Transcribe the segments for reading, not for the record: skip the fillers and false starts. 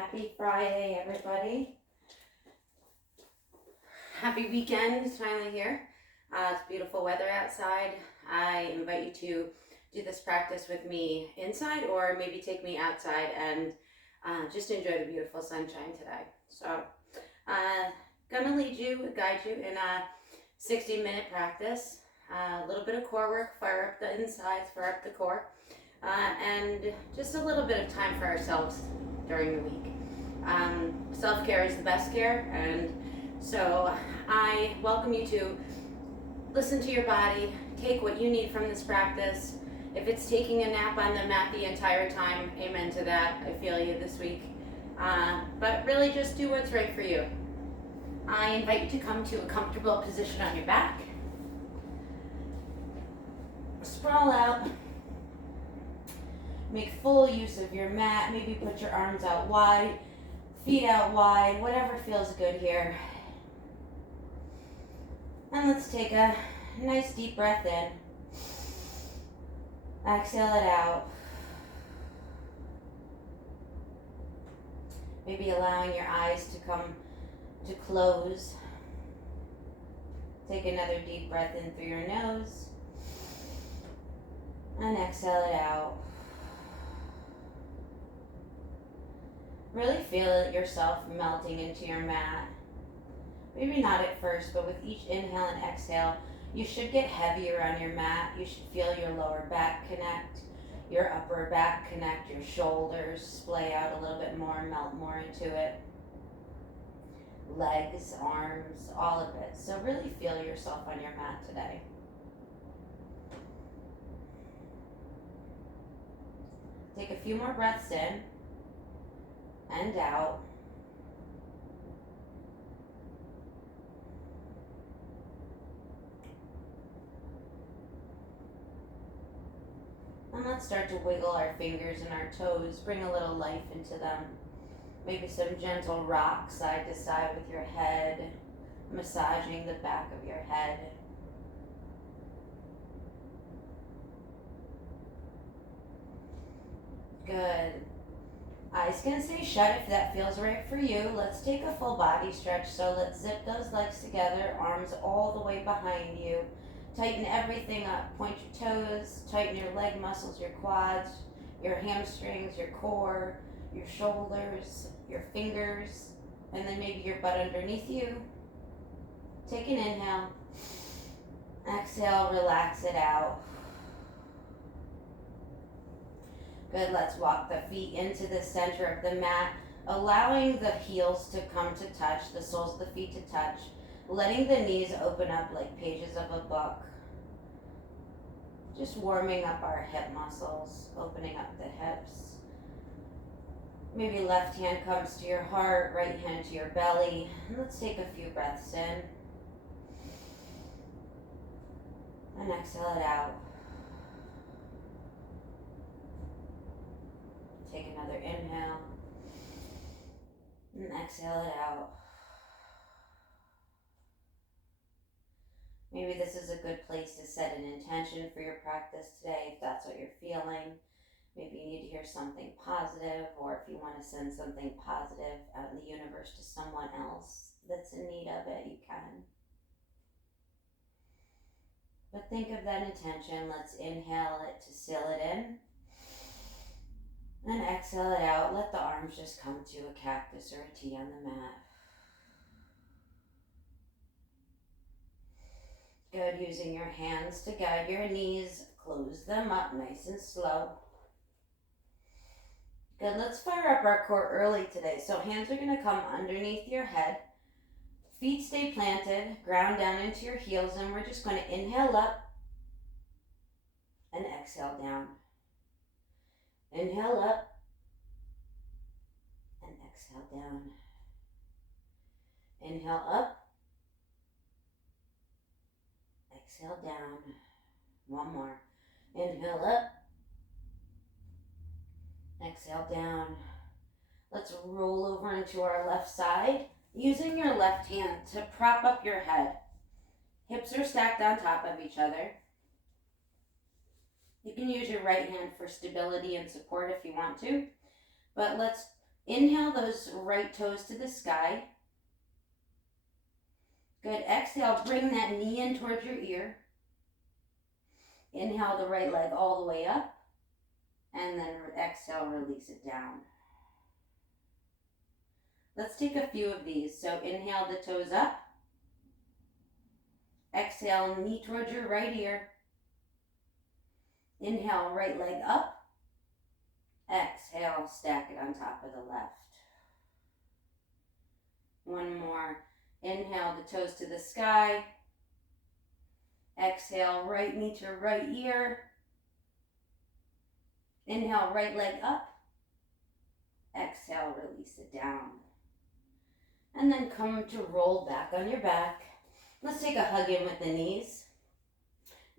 Happy Friday, everybody. Happy weekend is finally here. It's beautiful weather outside. I invite you to do this practice with me inside or maybe take me outside and just enjoy the beautiful sunshine today. So, gonna guide you in a 60-minute practice. A little bit of core work, fire up the insides, fire up the core, and just a little bit of time for ourselves during the week. Self-care is the best care, and so I welcome you to listen to your body, take what you need from this practice. If it's taking a nap on the mat the entire time, amen to that. I feel you this week. But really just do what's right for you. I invite you to come to a comfortable position on your back. Sprawl out. Make full use of your mat. Maybe put your arms out wide, feet out wide, whatever feels good here. And let's take a nice deep breath in. Exhale it out. Maybe allowing your eyes to come to close. Take another deep breath in through your nose. And exhale it out. Really feel yourself melting into your mat. Maybe not at first, but with each inhale and exhale, you should get heavier on your mat. You should feel your lower back connect, your upper back connect, your shoulders splay out a little bit more, melt more into it. Legs, arms, all of it. So really feel yourself on your mat today. Take a few more breaths in and out. And let's start to wiggle our fingers and our toes, bring a little life into them. Maybe some gentle rock side to side with your head, massaging the back of your head. Good. Eyes can stay shut if that feels right for you. Let's take a full body stretch. So let's zip those legs together, arms all the way behind you. Tighten everything up. Point your toes, tighten your leg muscles, your quads, your hamstrings, your core, your shoulders, your fingers, and then maybe your butt underneath you. Take an inhale. Exhale, relax it out. Good, let's walk the feet into the center of the mat, allowing the heels to come to touch, the soles of the feet to touch, letting the knees open up like pages of a book. Just warming up our hip muscles, opening up the hips. Maybe left hand comes to your heart, right hand to your belly. Let's take a few breaths in. And exhale it out. Take another inhale. And exhale it out. Maybe this is a good place to set an intention for your practice today, if that's what you're feeling. Maybe you need to hear something positive, or if you want to send something positive out in the universe to someone else that's in need of it, you can. But think of that intention. Let's inhale it to seal it in. And exhale it out. Let the arms just come to a cactus or a T on the mat. Good, using your hands to guide your knees. Close them up nice and slow. Good, let's fire up our core early today. So hands are going to come underneath your head. Feet stay planted, ground down into your heels, and we're just going to inhale up and exhale down. Inhale up and exhale down. Inhale up, exhale down. One more. Inhale up, exhale down. Let's roll over into our left side, using your left hand to prop up your head. Hips are stacked on top of each other. You can use your right hand for stability and support if you want to, but let's Inhale those right toes to the sky. Good. Exhale, bring that knee in towards your ear. Inhale the right leg all the way up. And then exhale, release it down. Let's take a few of these. So inhale the toes up. Exhale, knee towards your right ear. Inhale, right leg up. Exhale, stack it on top of the left. One more. Inhale the toes to the sky. Exhale, right knee to right ear. Inhale, right leg up. Exhale, release it down. And then come to roll back on your back. Let's take a hug in with the knees.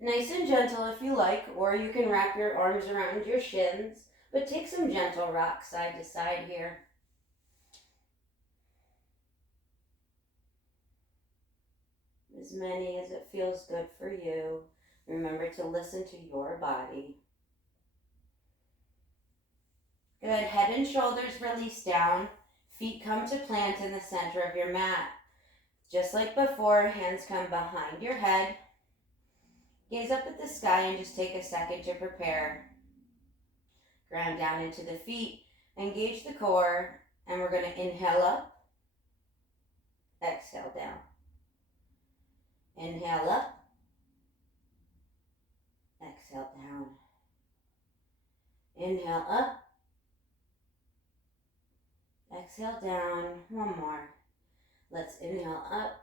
Nice and gentle if you like, or you can wrap your arms around your shins, but take some gentle rock side to side here. As many as it feels good for you. Remember to listen to your body. Good. Head and shoulders release down. Feet come to plant in the center of your mat. Just like before, hands come behind your head. Gaze up at the sky and just take a second to prepare. Ground down into the feet. Engage the core. And we're going to inhale up. Exhale down. Inhale up. Exhale down. Inhale up. Exhale down. One more. Let's inhale up.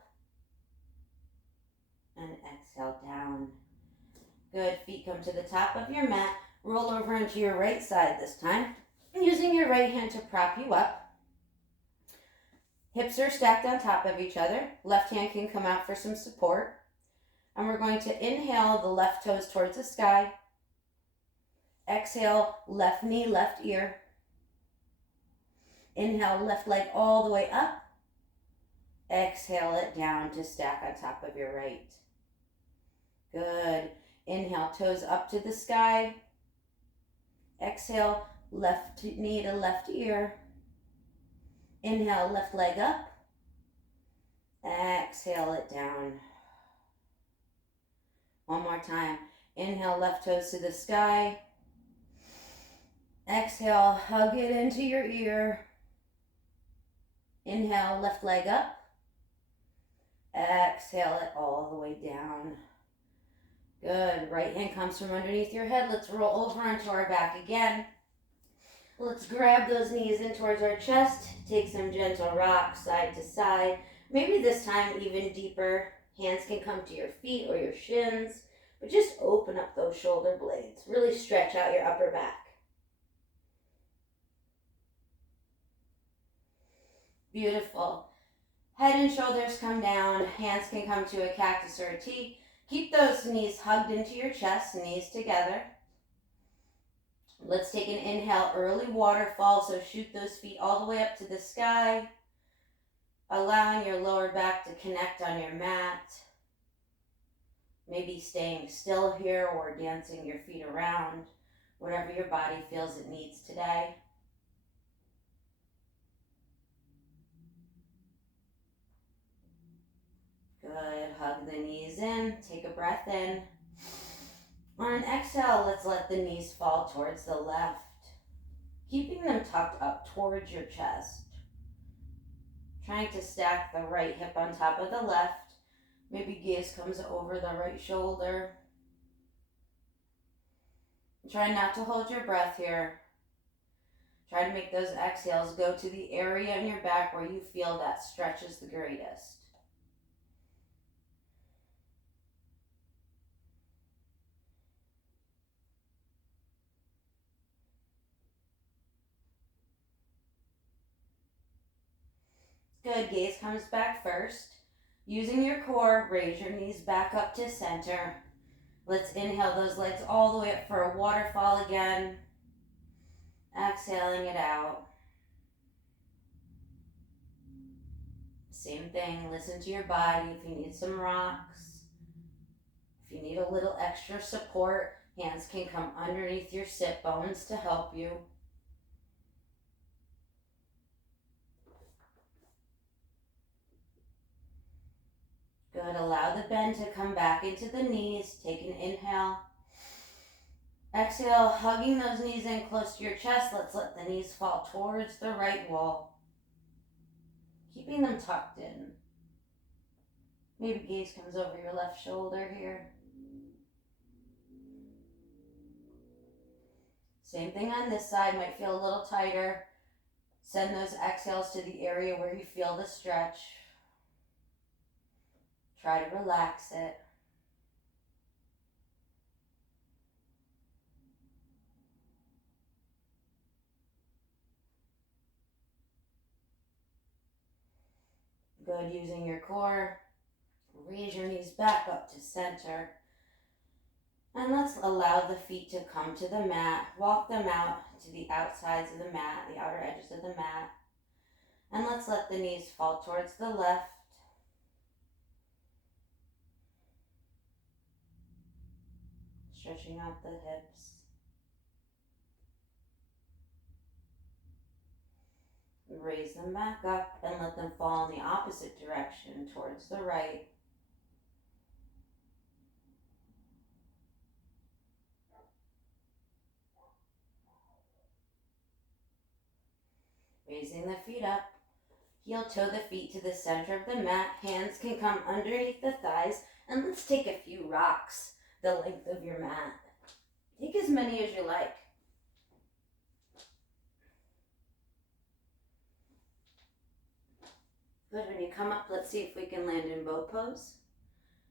And exhale down. Good. Feet come to the top of your mat. Roll over into your right side this time. Using your right hand to prop you up. Hips are stacked on top of each other. Left hand can come out for some support. And we're going to inhale the left toes towards the sky. Exhale, left knee, left ear. Inhale, left leg all the way up. Exhale it down to stack on top of your right. Good. Inhale, toes up to the sky. Exhale, left knee to left ear. Inhale, left leg up. Exhale it down. One more time. Inhale, left toes to the sky. Exhale, hug it into your ear. Inhale, left leg up. Exhale it all the way down. Good. Right hand comes from underneath your head. Let's roll over onto our back again. Let's grab those knees in towards our chest. Take some gentle rocks side to side. Maybe this time even deeper. Hands can come to your feet or your shins. But just open up those shoulder blades. Really stretch out your upper back. Beautiful. Head and shoulders come down. Hands can come to a cactus or a T. Keep those knees hugged into your chest, knees together. Let's take an inhale, early waterfall. So shoot those feet all the way up to the sky. Allowing your lower back to connect on your mat. Maybe staying still here or dancing your feet around. Whatever your body feels it needs today. Good. Hug the knees in. Take a breath in. On an exhale, let's let the knees fall towards the left. Keeping them tucked up towards your chest. Trying to stack the right hip on top of the left. Maybe gaze comes over the right shoulder. Try not to hold your breath here. Try to make those exhales go to the area in your back where you feel that stretches the greatest. Good. Gaze comes back first. Using your core, raise your knees back up to center. Let's inhale those legs all the way up for a waterfall again. Exhaling it out. Same thing. Listen to your body. If you need some rocks, if you need a little extra support, hands can come underneath your sit bones to help you. bend to come back into the knees. Take an inhale. Exhale, hugging those knees in close to your chest. Let's let the knees fall towards the right wall, keeping them tucked in. Maybe gaze comes over your left shoulder here. Same thing on this side, might feel a little tighter. Send those exhales to the area where you feel the stretch. Try to relax it. Good, using your core. Raise your knees back up to center. And let's allow the feet to come to the mat. Walk them out to the outsides of the mat, the outer edges of the mat. And let's let the knees fall towards the left. Stretching out the hips. Raise them back up and let them fall in the opposite direction towards the right. Raising the feet up. Heel toe the feet to the center of the mat. Hands can come underneath the thighs. And let's take a few rocks the length of your mat. Take as many as you like. Good, when you come up, let's see if we can land in bow pose.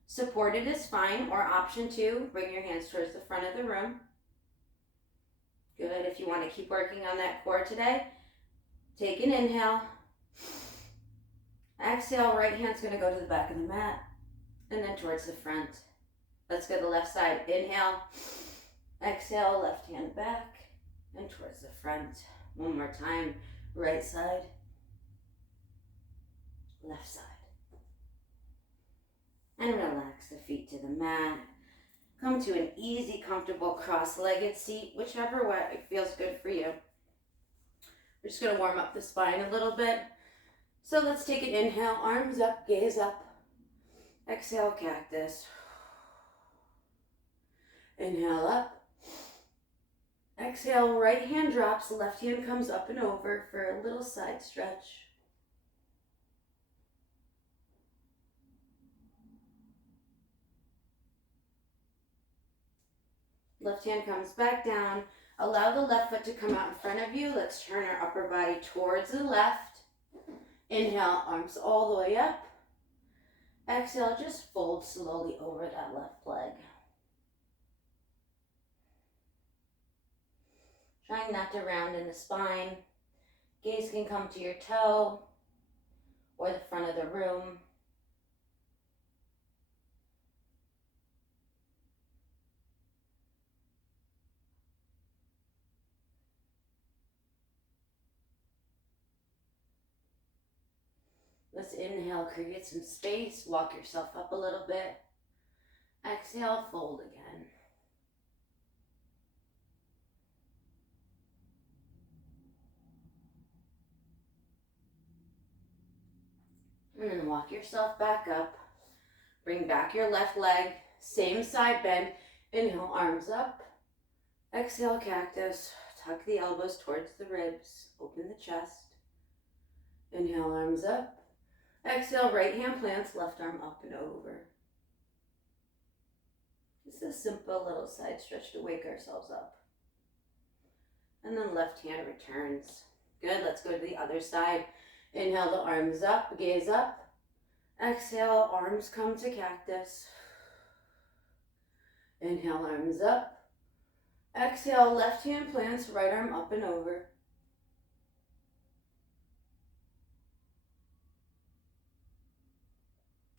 Supported is fine, or option 2, bring your hands towards the front of the room. Good, if you want to keep working on that core today, take an inhale. Exhale, right hand's going to go to the back of the mat, and then towards the front. Let's go to the left side. Inhale. Exhale, left hand back, and towards the front. One more time, right side. Left side. And relax the feet to the mat. Come to an easy, comfortable cross-legged seat, whichever way feels good for you. We're just going to warm up the spine a little bit. So let's take an inhale, arms up, gaze up. Exhale, cactus. Inhale up. Exhale, right hand drops, left hand comes up and over for a little side stretch. Left hand comes back down. Allow the left foot to come out in front of you. Let's turn our upper body towards the left. Inhale, arms all the way up. Exhale, just fold slowly over that left leg. Trying not to round in the spine. Gaze can come to your toe or the front of the room. Let's inhale, create some space, walk yourself up a little bit. Exhale, fold again. And then walk yourself back up. Bring back your left leg, same side bend. Inhale, arms up. Exhale, cactus. Tuck the elbows towards the ribs. Open the chest. Inhale, arms up. Exhale, right hand plants, left arm up and over. Just a simple little side stretch to wake ourselves up. And then left hand returns. Good, let's go to the other side. Inhale, the arms up, gaze up. Exhale, arms come to cactus. Inhale, arms up. Exhale, left hand plants, right arm up and over.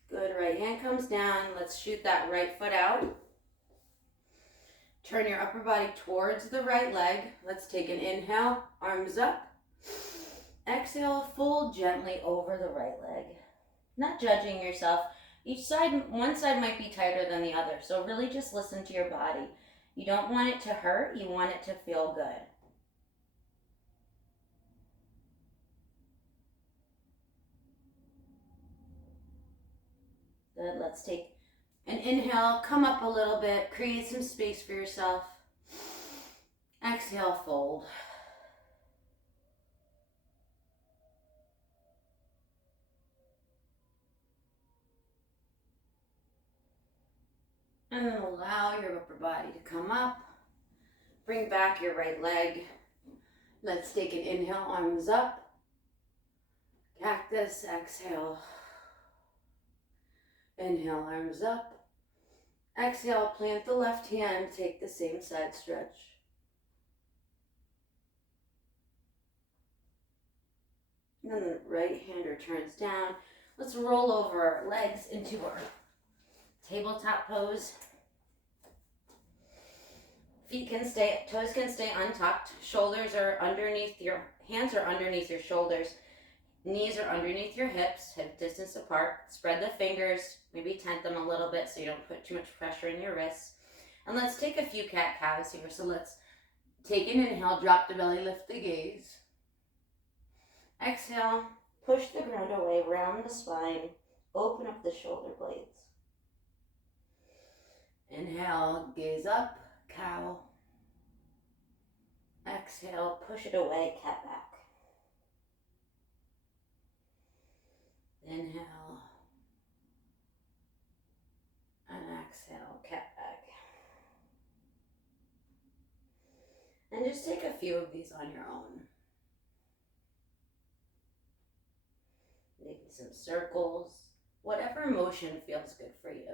Good, right hand comes down. Let's shoot that right foot out. Turn your upper body towards the right leg. Let's take an inhale, arms up. Exhale, fold gently over the right leg. Not judging yourself. Each side, one side might be tighter than the other, so really just listen to your body. You don't want it to hurt, you want it to feel good. Good, let's take And inhale, come up a little bit, create some space for yourself. Exhale, fold. And then allow your upper body to come up. Bring back your right leg. Let's take an inhale, arms up. Cactus, exhale. Inhale, arms up. Exhale, plant the left hand, take the same side stretch. And then the right hander turns down. Let's roll over our legs into our tabletop pose. Toes can stay untucked. Shoulders are underneath hands are underneath your shoulders. Knees are underneath your hips, hip distance apart. Spread the fingers, maybe tent them a little bit so you don't put too much pressure in your wrists. And let's take a few cat-cows here. So let's take an inhale, drop the belly, lift the gaze. Exhale, push the ground away, round the spine, open up the shoulder blades. Inhale, gaze up, cow. Exhale, push it away, cat back. Inhale, and exhale, cat back. And just take a few of these on your own. Maybe some circles, whatever motion feels good for you.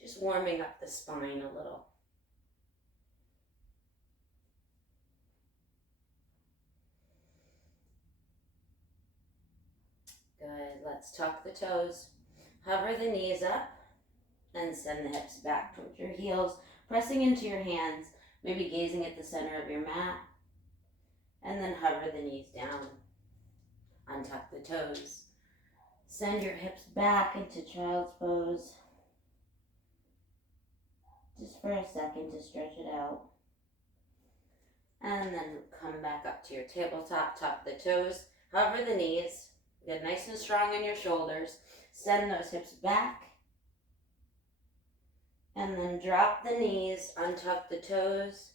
Just warming up the spine a little. Good, let's tuck the toes. Hover the knees up and send the hips back towards your heels, pressing into your hands, maybe gazing at the center of your mat. And then hover the knees down. Untuck the toes. Send your hips back into child's pose. Just for a second to stretch it out. And then come back up to your tabletop, tuck the toes, hover the knees, get nice and strong in your shoulders, send those hips back, and then drop the knees, untuck the toes,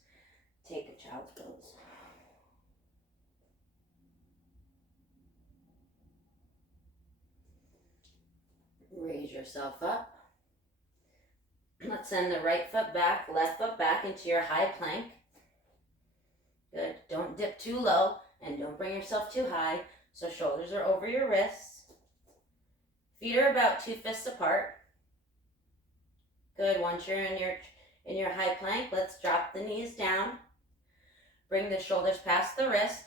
take a child's pose. Raise yourself up. Let's send the right foot back, left foot back into your high plank. Good. Don't dip too low and don't bring yourself too high. So shoulders are over your wrists. Feet are about 2 fists apart. Good. Once you're in your high plank, let's drop the knees down. Bring the shoulders past the wrist.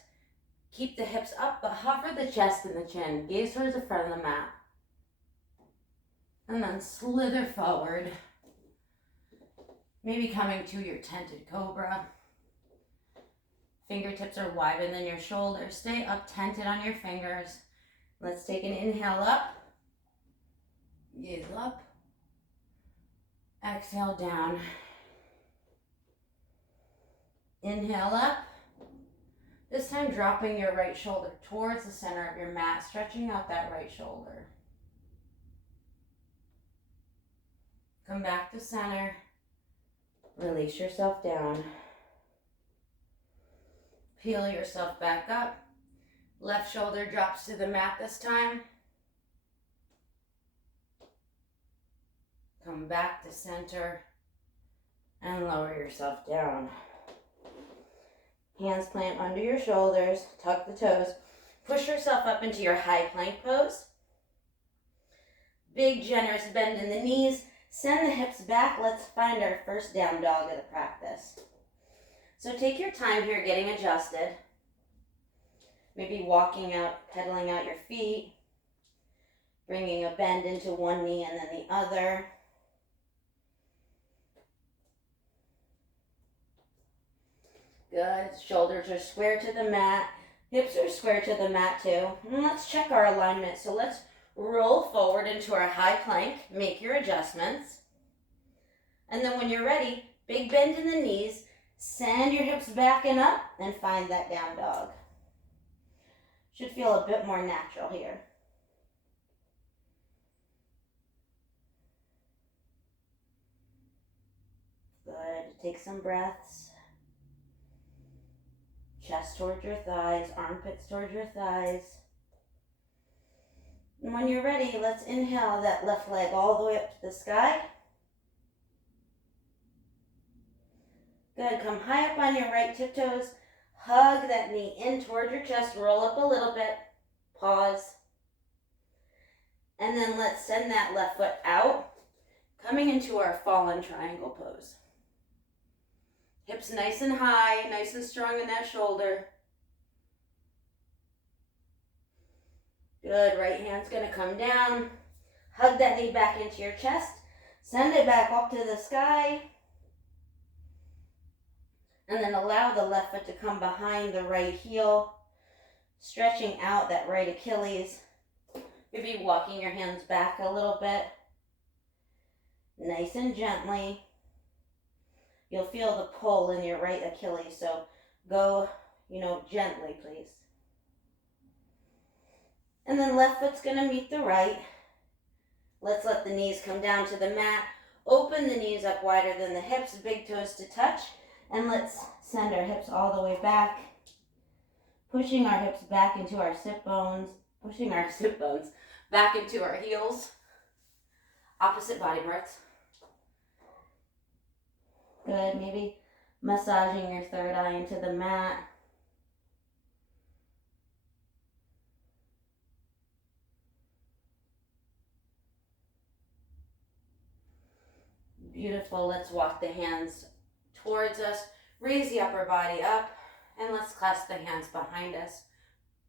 Keep the hips up, but hover the chest and the chin. Gaze towards the front of the mat. And then slither forward. Maybe coming to your tented cobra. Fingertips are wider than your shoulders. Stay up tented on your fingers. Let's take an inhale up. Gaze up. Exhale down. Inhale up. This time dropping your right shoulder towards the center of your mat, stretching out that right shoulder. Come back to center. Release yourself down. Peel yourself back up. Left shoulder drops to the mat this time. Come back to center and lower yourself down. Hands plant under your shoulders, tuck the toes. Push yourself up into your high plank pose. Big generous bend in the knees. Send the hips back. Let's find our first down dog of the practice. So take your time here getting adjusted. Maybe walking out, pedaling out your feet. Bringing a bend into one knee and then the other. Good. Shoulders are square to the mat. Hips are square to the mat too. And let's check our alignment. So let's roll forward into our high plank. Make your adjustments. And then when you're ready, big bend in the knees. Send your hips back and up and find that down dog. Should feel a bit more natural here. Good. Take some breaths. Chest towards your thighs, armpits towards your thighs. And when you're ready, let's inhale that left leg all the way up to the sky. Good. Come high up on your right tiptoes. Hug that knee in toward your chest. Roll up a little bit. Pause. And then let's send that left foot out, coming into our fallen triangle pose. Hips nice and high, nice and strong in that shoulder. Good. Right hand's going to come down. Hug that knee back into your chest. Send it back up to the sky. And then allow the left foot to come behind the right heel, stretching out that right Achilles. Maybe walking your hands back a little bit. Nice and gently. You'll feel the pull in your right Achilles, so go, gently, please. And then left foot's going to meet the right. Let's let the knees come down to the mat. Open the knees up wider than the hips, big toes to touch. And let's send our hips all the way back, pushing our hips back into our sit bones, back into our heels. Opposite body parts. Good. Maybe massaging your third eye into the mat. Beautiful. Let's walk the hands towards us. Raise the upper body up, and let's clasp the hands behind us.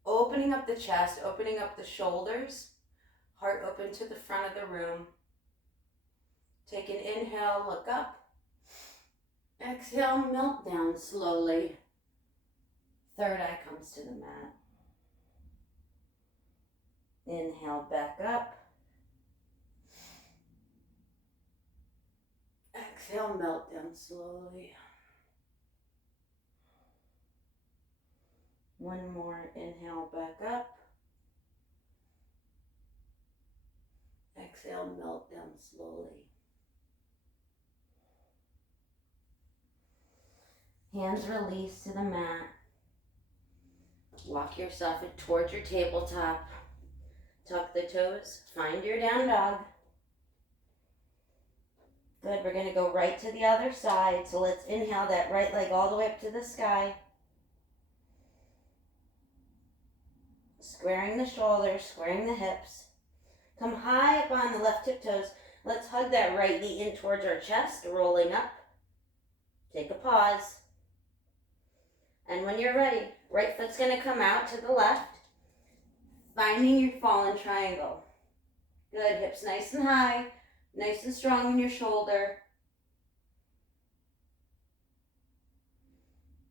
Opening up the chest, opening up the shoulders, heart open to the front of the room. Take an inhale, look up. Exhale, melt down slowly. Third eye comes to the mat. Inhale, back up. Exhale, melt down slowly. One more, inhale, back up. Exhale, melt down slowly. Hands release to the mat. Walk yourself towards your tabletop. Tuck the toes. Find your down dog. Good. We're going to go right to the other side. So let's inhale that right leg all the way up to the sky. Squaring the shoulders, squaring the hips. Come high up on the left tiptoes. Let's hug that right knee in towards our chest, rolling up. Take a pause. And when you're ready, right foot's going to come out to the left, finding your fallen triangle. Good. Hips nice and high, nice and strong in your shoulder.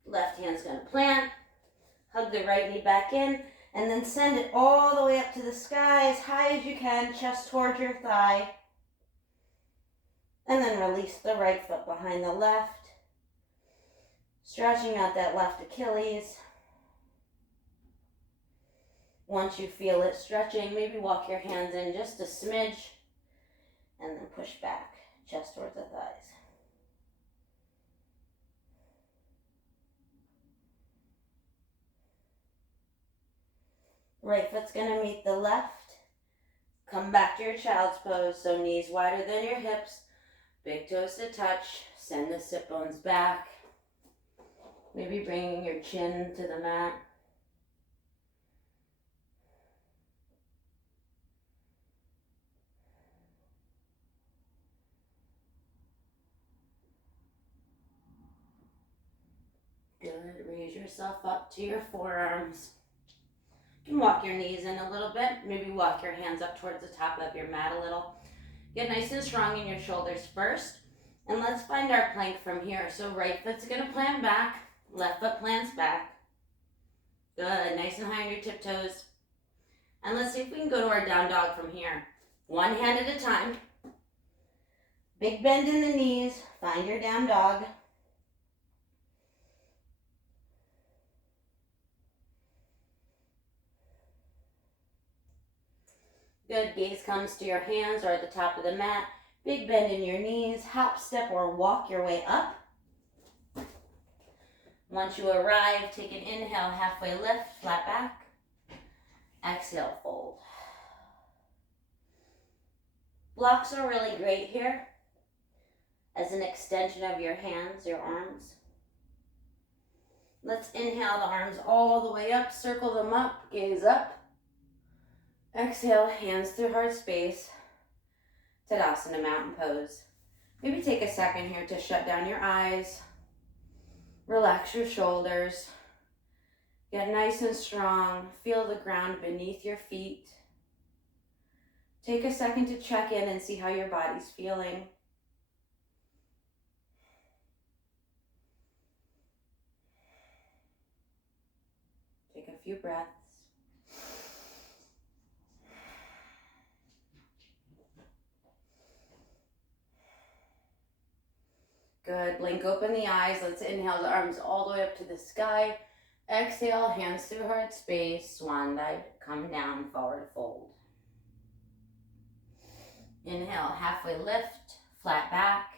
Left hand's going to plant. Hug the right knee back in, and then send it all the way up to the sky as high as you can, chest towards your thigh. And then release the right foot behind the left. Stretching out that left Achilles. Once you feel it stretching, maybe walk your hands in just a smidge and then push back, chest towards the thighs. Right foot's going to meet the left. Come back to your child's pose, so knees wider than your hips, big toes to touch. Send the sit bones back. Maybe bringing your chin to the mat. Good. Raise yourself up to your forearms. You can walk your knees in a little bit. Maybe walk your hands up towards the top of your mat a little. Get nice and strong in your shoulders first. And let's find our plank from here. So right foot's going to plant back. Left foot plants back. Good. Nice and high on your tiptoes. And let's see if we can go to our down dog from here. One hand at a time. Big bend in the knees. Find your down dog. Good, gaze comes to your hands or at the top of the mat. Big bend in your knees, hop, step, or walk your way up. Once you arrive, take an inhale, halfway lift, flat back. Exhale, fold. Blocks are really great here as an extension of your hands, your arms. Let's inhale the arms all the way up, circle them up, gaze up. Exhale, hands through heart space. Tadasana, mountain pose. Maybe take a second here to shut down your eyes. Relax your shoulders. Get nice and strong. Feel the ground beneath your feet. Take a second to check in and see how your body's feeling. Take a few breaths. Good. Blink open the eyes. Let's inhale the arms all the way up to the sky. Exhale, hands through heart space. Swan dive. Come down, forward fold. Inhale, halfway lift, flat back.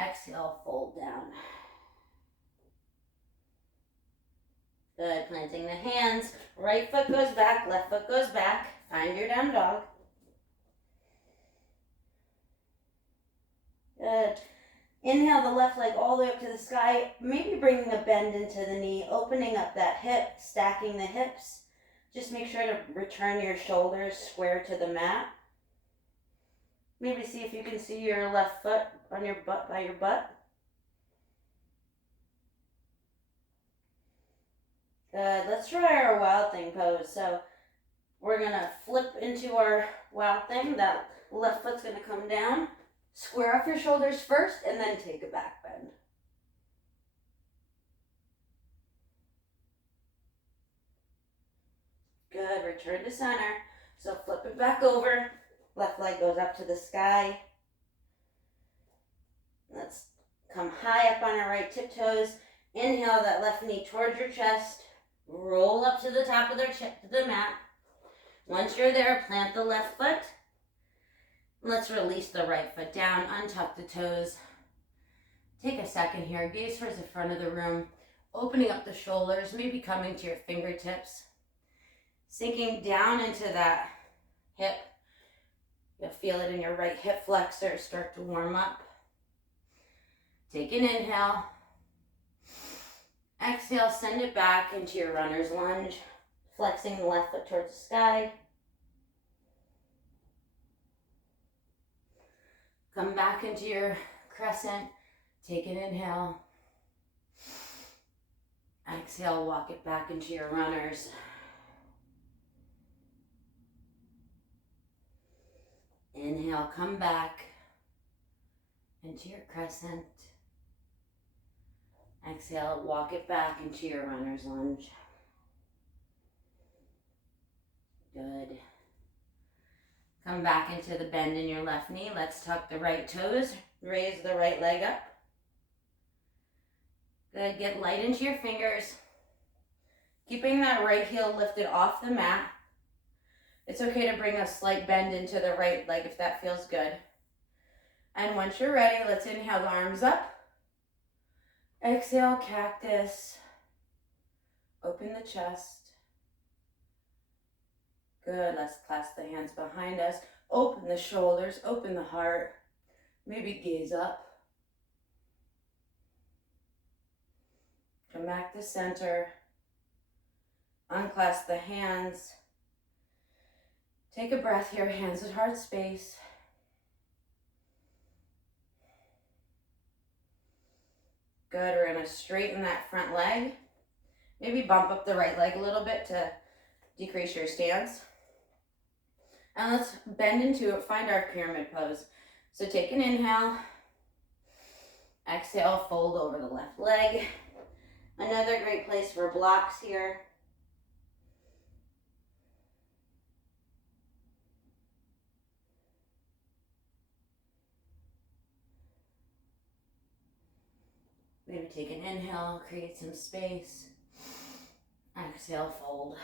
Exhale, fold down. Good. Planting the hands. Right foot goes back, left foot goes back. Find your down dog. Good. Inhale the left leg all the way up to the sky, maybe bringing a bend into the knee, opening up that hip, stacking the hips. Just make sure to return your shoulders square to the mat. Maybe see if you can see your left foot on your butt, by your butt. Good. Let's try our wild thing pose. So we're gonna flip into our wild thing. That left foot's gonna come down. Square off your shoulders first and then take a back bend. Good, return to center. So flip it back over. Left leg goes up to the sky. Let's come high up on our right tiptoes. Inhale that left knee towards your chest. Roll up to the top of the mat. Once you're there, plant the left foot. Let's release the right foot down, untuck the toes. Take a second here, gaze towards the front of the room, opening up the shoulders, maybe coming to your fingertips. Sinking down into that hip. You'll feel it in your right hip flexor start to warm up. Take an inhale. Exhale, send it back into your runner's lunge, flexing the left foot towards the sky. Come back into your crescent. Take an inhale. Exhale, walk it back into your runners. Inhale, come back into your crescent. Exhale, walk it back into your runner's lunge. Good. Come back into the bend in your left knee. Let's tuck the right toes. Raise the right leg up. Good. Get light into your fingers. Keeping that right heel lifted off the mat. It's okay to bring a slight bend into the right leg if that feels good. And once you're ready, let's inhale the arms up. Exhale, cactus. Open the chest. Good, let's clasp the hands behind us. Open the shoulders, open the heart. Maybe gaze up. Come back to center. Unclasp the hands. Take a breath here, hands at heart space. Good, we're gonna straighten that front leg. Maybe bump up the right leg a little bit to decrease your stance. And let's bend into it, find our pyramid pose. So take an inhale. Exhale, fold over the left leg. Another great place for blocks here. Maybe take an inhale, create some space. Exhale, fold.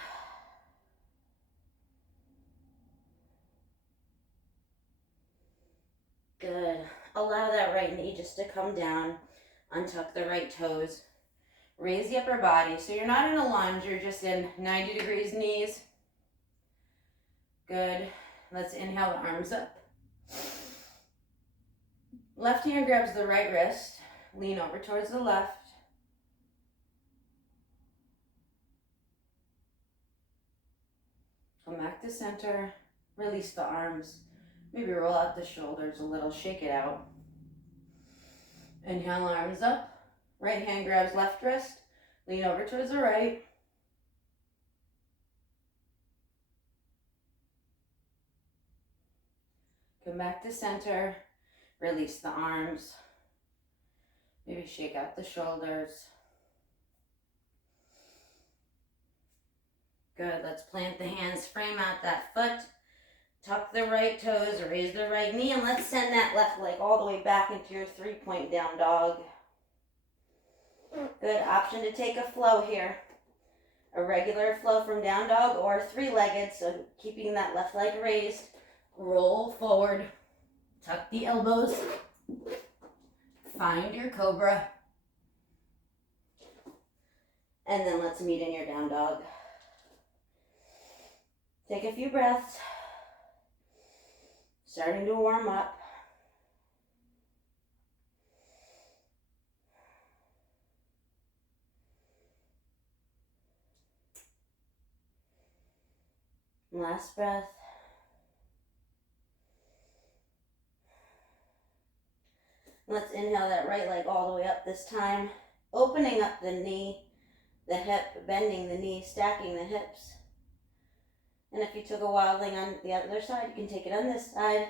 allow that right knee just to come down. Untuck the right toes. Raise the upper body. So you're not in a lunge, you're just in 90 degrees knees. Good. Let's inhale the arms up. Left hand grabs the right wrist. Lean over towards the left. Come back to center. Release the arms. Maybe roll out the shoulders a little. Shake it out. Inhale, arms up. Right hand grabs left wrist. Lean over towards the right. Come back to center. Release the arms. Maybe shake out the shoulders. Good. Let's plant the hands, frame out that foot. Tuck the right toes, raise the right knee, and let's send that left leg all the way back into your 3-point down dog. Good. Option to take a flow here. A regular flow from down dog or 3-legged, so keeping that left leg raised. Roll forward. Tuck the elbows. Find your cobra. And then let's meet in your down dog. Take a few breaths. Starting to warm up. Last breath. Let's inhale that right leg all the way up this time. Opening up the knee, the hip, bending the knee, stacking the hips. And if you took a wildling on the other side, you can take it on this side.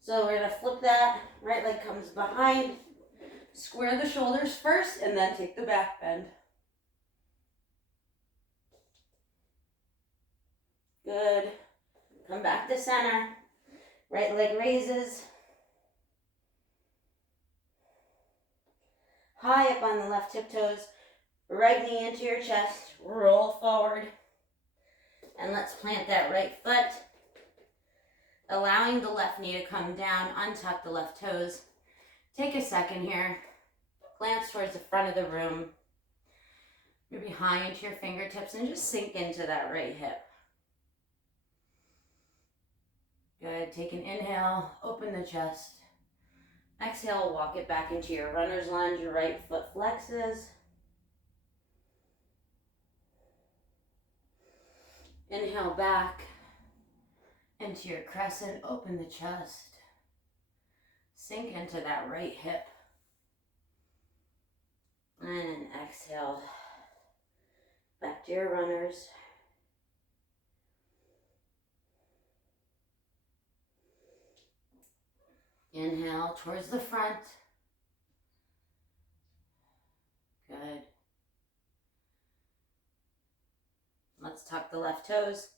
So we're going to flip that. Right leg comes behind. Square the shoulders first and then take the back bend. Good. Come back to center. Right leg raises. High up on the left tiptoes. Right knee into your chest. Roll forward. And let's plant that right foot. Allowing the left knee to come down. Untuck the left toes. Take a second here. Glance towards the front of the room. Maybe high into your fingertips and just sink into that right hip. Good. Take an inhale. Open the chest. Exhale. Walk it back into your runner's lunge. Your right foot flexes. Inhale back into your crescent. Open the chest. Sink into that right hip. And exhale. Back to your runners. Inhale towards the front. Good. Let's tuck the left toes.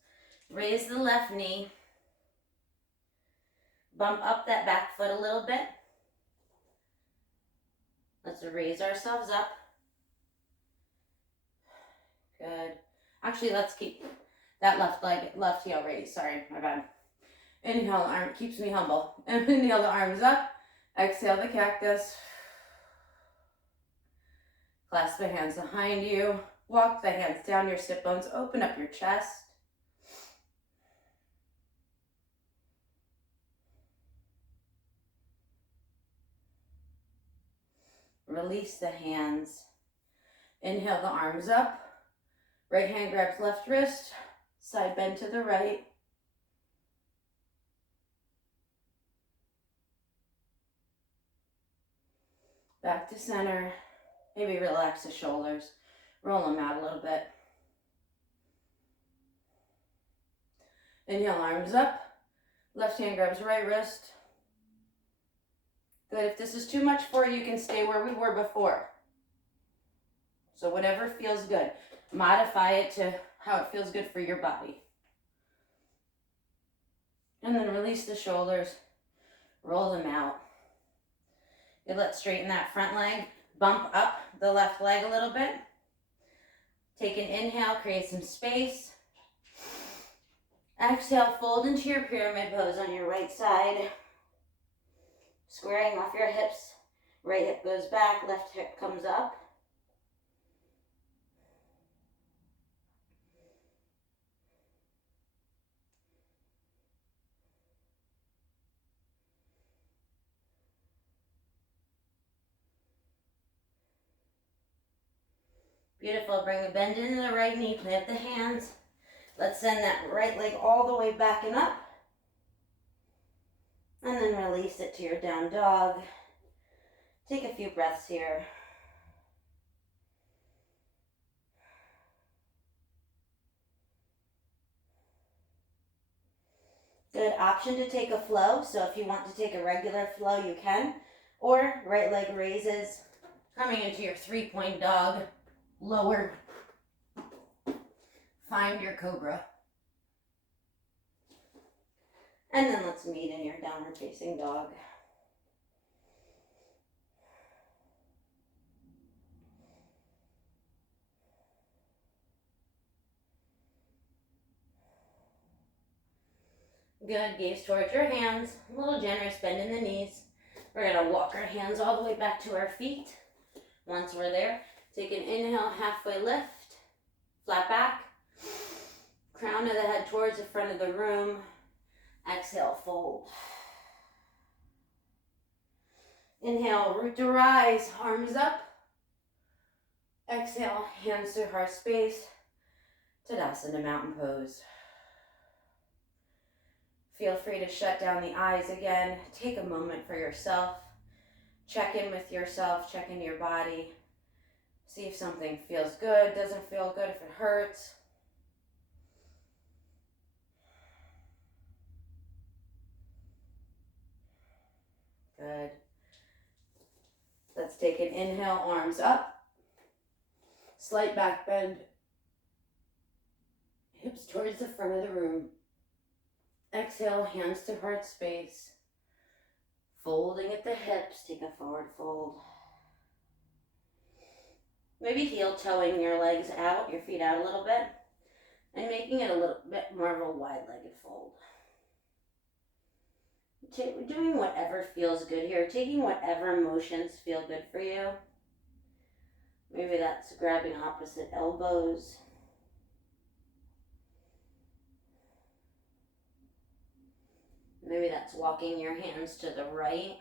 Raise the left knee. Bump up that back foot a little bit. Let's raise ourselves up. Good. Actually, let's keep that left heel raised. Sorry, my bad. Inhale, the arm keeps me humble. Inhale, the arms up. Exhale, the cactus. Clasp the hands behind you. Walk the hands down your sit bones. Open up your chest. Release the hands. Inhale, the arms up. Right hand grabs left wrist. Side bend to the right. Back to center. Maybe relax the shoulders. Roll them out a little bit. Inhale, arms up. Left hand grabs right wrist. Good. If this is too much for you, you can stay where we were before. So whatever feels good. Modify it to how it feels good for your body. And then release the shoulders. Roll them out. Good. Let's straighten that front leg. Bump up the left leg a little bit. Take an inhale, create some space. Exhale, fold into your pyramid pose on your right side. Squaring off your hips. Right hip goes back, left hip comes up. Beautiful. Bring a bend into the right knee. Plant the hands. Let's send that right leg all the way back and up. And then release it to your down dog. Take a few breaths here. Good option to take a flow. So if you want to take a regular flow, you can. Or right leg raises. Coming into your 3-point dog. Lower. Find your cobra. And then let's meet in your downward facing dog. Good, gaze towards your hands. A little generous bend in the knees. We're gonna walk our hands all the way back to our feet. Once we're there, take an inhale, halfway lift, flat back. Crown of the head towards the front of the room. Exhale, fold. Inhale, root to rise, arms up. Exhale, hands to heart space. Tadasana, mountain pose. Feel free to shut down the eyes again. Take a moment for yourself. Check in with yourself, check into your body. See if something feels good, doesn't feel good, if it hurts. Good. Let's take an inhale, arms up. Slight back bend. Hips towards the front of the room. Exhale, hands to heart space. Folding at the hips, take a forward fold. Maybe heel toeing your legs out, your feet out a little bit, and making it a little bit more of a wide-legged fold. Doing whatever feels good here, taking whatever motions feel good for you. Maybe that's grabbing opposite elbows. Maybe that's walking your hands to the right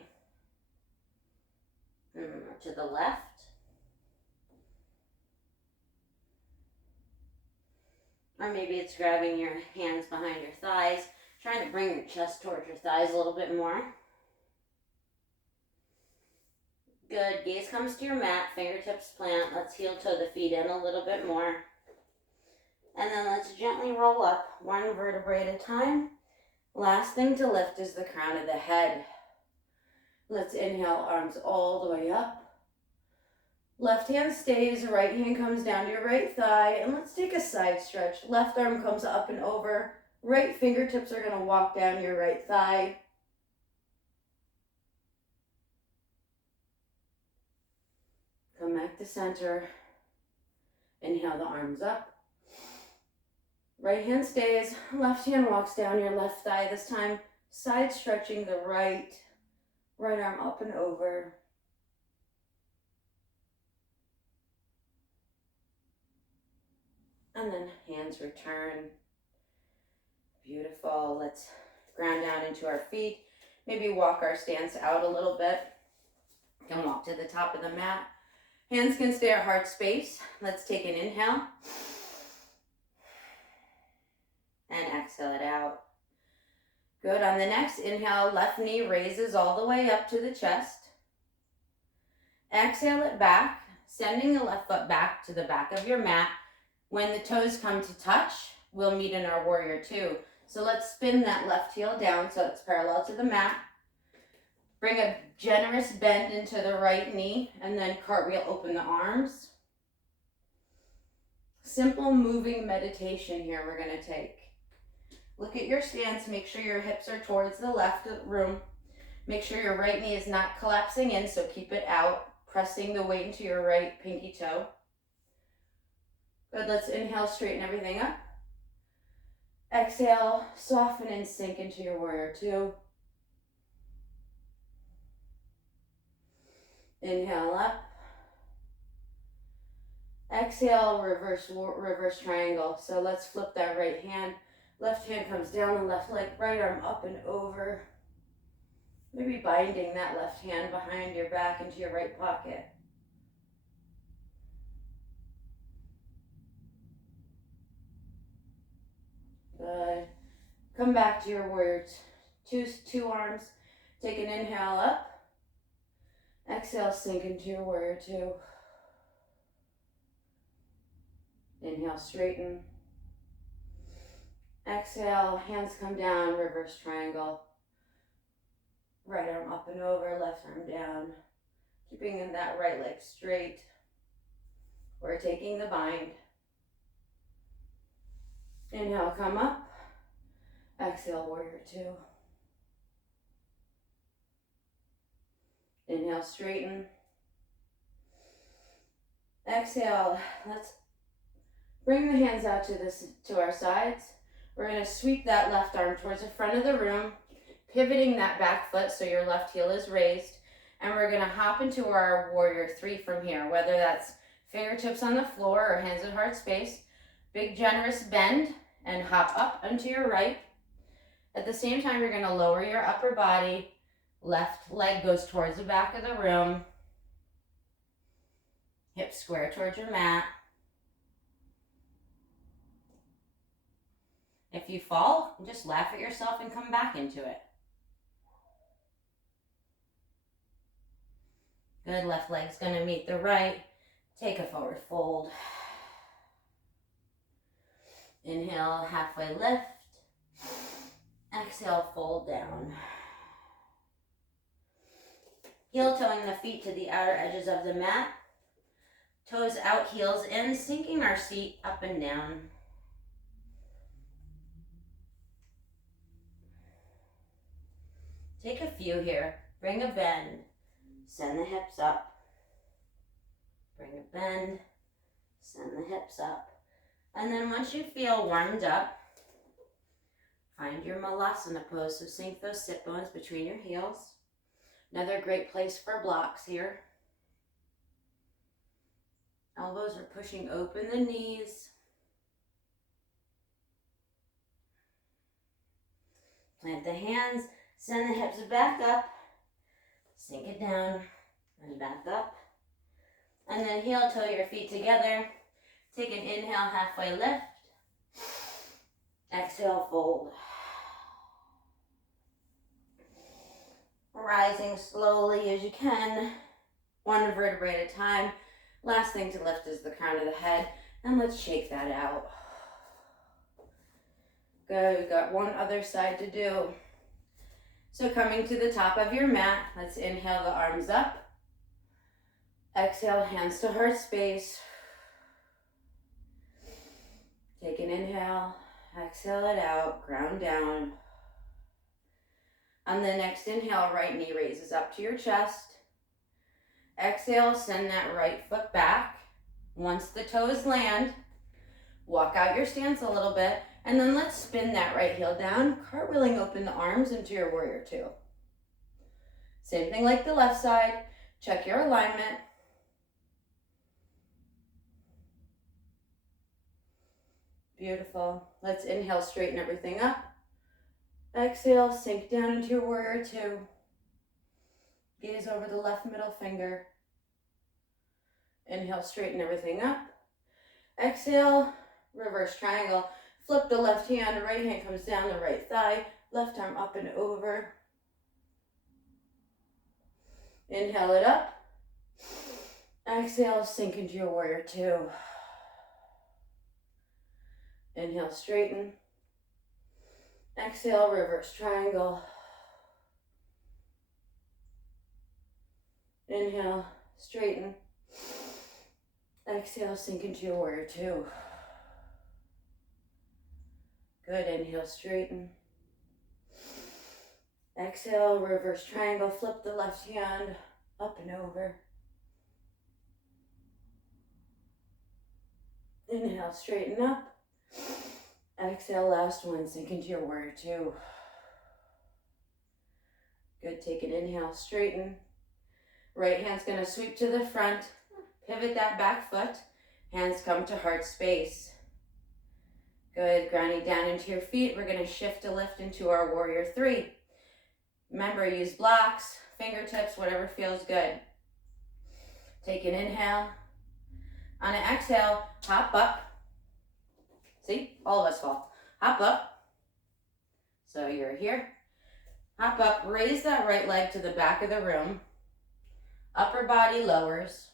or to the left. Or maybe it's grabbing your hands behind your thighs, trying to bring your chest towards your thighs a little bit more. Good, gaze comes to your mat, fingertips plant. Let's heel toe the feet in a little bit more. And then let's gently roll up, one vertebrae at a time. Last thing to lift is the crown of the head. Let's inhale, arms all the way up. Left hand stays, right hand comes down to your right thigh, and let's take a side stretch. Left arm comes up and over. Right fingertips are going to walk down your right thigh. Come back to center. Inhale the arms up. Right hand stays, left hand walks down your left thigh. This time, side stretching the right arm up and over. And then hands return. Beautiful. Let's ground down into our feet. Maybe walk our stance out a little bit. Can walk to the top of the mat. Hands can stay at heart space. Let's take an inhale. And exhale it out. Good. On the next inhale, left knee raises all the way up to the chest. Exhale it back, sending the left foot back to the back of your mat. When the toes come to touch, we'll meet in our warrior two. So let's spin that left heel down so it's parallel to the mat. Bring a generous bend into the right knee and then cartwheel open the arms. Simple moving meditation here we're going to take. Look at your stance. Make sure your hips are towards the left of the room. Make sure your right knee is not collapsing in, so keep it out, pressing the weight into your right pinky toe. Good, let's inhale, straighten everything up. Exhale, soften and sink into your warrior two. Inhale up. Exhale, reverse triangle. So let's flip that right hand. Left hand comes down the left leg, right arm up and over. Maybe binding that left hand behind your back into your right pocket. Good. Come back to your warrior two arms. Take an inhale up. Exhale, sink into your warrior two. Inhale, straighten. Exhale, hands come down, reverse triangle. Right arm up and over, left arm down. Keeping that right leg straight. We're taking the bind. Inhale, come up. Exhale, warrior two. Inhale, straighten. Exhale, let's bring the hands out to our sides. We're going to sweep that left arm towards the front of the room, pivoting that back foot so your left heel is raised. And we're going to hop into our warrior three from here, whether that's fingertips on the floor or hands at heart space. Big generous bend and hop up onto your right. At the same time, you're going to lower your upper body. Left leg goes towards the back of the room. Hips square towards your mat. If you fall, just laugh at yourself and come back into it. Good, left leg's gonna meet the right. Take a forward fold. Inhale, halfway lift. Exhale, fold down. Heel toeing the feet to the outer edges of the mat. Toes out, heels in, sinking our seat up and down. Take a few here. Bring a bend. Send the hips up. Bring a bend. Send the hips up. And then once you feel warmed up, find your malasana pose. So sink those sit bones between your heels. Another great place for blocks here. Elbows are pushing open the knees. Plant the hands. Send the hips back up. Sink it down and back up. And then heel toe your feet together. Take an inhale, halfway lift. Exhale, fold. Rising slowly as you can, one vertebrae at a time. Last thing to lift is the crown of the head, and let's shake that out. Good, we've got one other side to do. So coming to the top of your mat, let's inhale the arms up. Exhale, hands to heart space. Take an inhale, exhale it out, ground down. On the next inhale, right knee raises up to your chest. Exhale, send that right foot back. Once the toes land, walk out your stance a little bit, and then let's spin that right heel down, cartwheeling open the arms into your warrior two. Same thing like the left side. Check your alignment. Beautiful. Let's inhale, straighten everything up. Exhale, sink down into your warrior two. Gaze over the left middle finger. Inhale, straighten everything up. Exhale, reverse triangle. Flip the left hand, right hand comes down the right thigh, left arm up and over. Inhale it up. Exhale, sink into your warrior two. Inhale, straighten. Exhale, reverse triangle. Inhale, straighten. Exhale, sink into your warrior two. Good, inhale, straighten. Exhale, reverse triangle, flip the left hand up and over. Inhale, straighten up. Exhale, last one, sink into your warrior two. Good, take an inhale, straighten. Right hand's gonna sweep to the front, pivot that back foot, hands come to heart space. Good, grounding down into your feet. We're gonna shift to lift into our warrior three. Remember, use blocks, fingertips, whatever feels good. Take an inhale. On an exhale, hop up. See, all of us fall. Hop up. So you're here. Hop up, raise that right leg to the back of the room. Upper body lowers.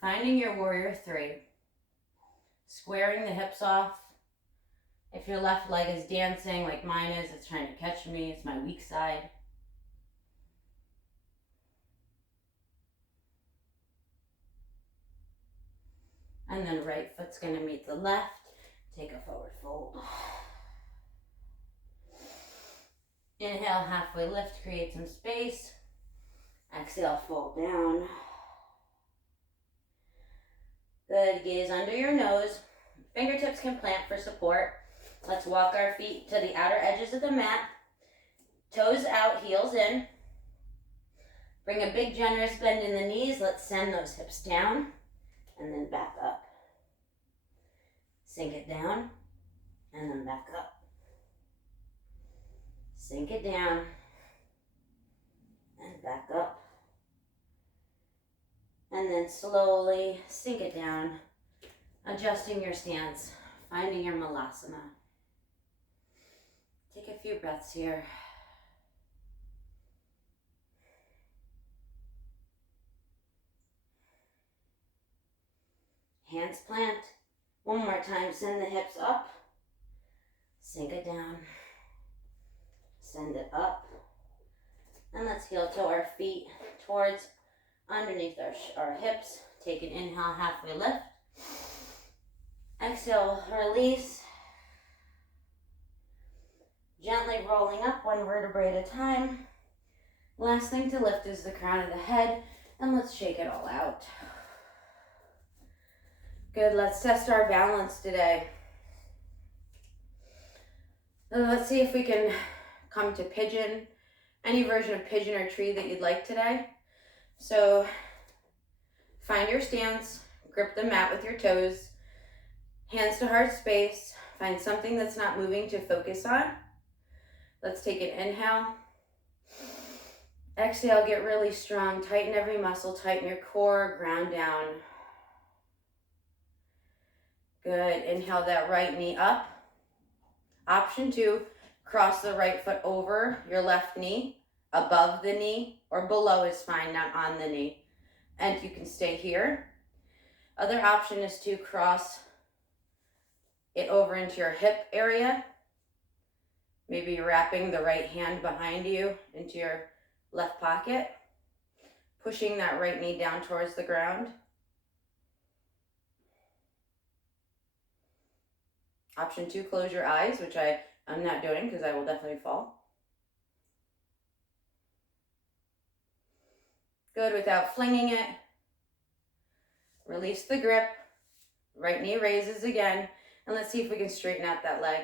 Finding your warrior three. Squaring the hips off. If your left leg is dancing like mine is, it's trying to catch me, it's my weak side. And then right foot's gonna meet the left. Take a forward fold. Inhale, halfway lift, create some space. Exhale, fold down. Good, gaze under your nose. Fingertips can plant for support. Let's walk our feet to the outer edges of the mat. Toes out, heels in. Bring a big generous bend in the knees. Let's send those hips down and then back up. Sink it down and then back up. Sink it down and back up. And then slowly sink it down, adjusting your stance, finding your malasana. Take a few breaths here. Hands plant. One more time, send the hips up. Sink it down. Send it up. And let's heel toe our feet towards underneath our hips. Take an inhale, halfway lift. Exhale, release. Gently rolling up one vertebrae at a time. Last thing to lift is the crown of the head, and let's shake it all out. Good, let's test our balance today. Let's see if we can come to pigeon, any version of pigeon or tree that you'd like today. So find your stance, grip the mat with your toes, hands to heart space, find something that's not moving to focus on. Let's take an inhale. Exhale, get really strong, tighten every muscle, tighten your core, ground down. Good, inhale that right knee up. Option 2, cross the right foot over your left knee, above the knee, or below is fine, not on the knee. And you can stay here. Other option is to cross it over into your hip area. Maybe wrapping the right hand behind you into your left pocket. Pushing that right knee down towards the ground. Option 2, close your eyes, which I'm not doing because I will definitely fall. Good, without flinging it. Release the grip. Right knee raises again. And let's see if we can straighten out that leg.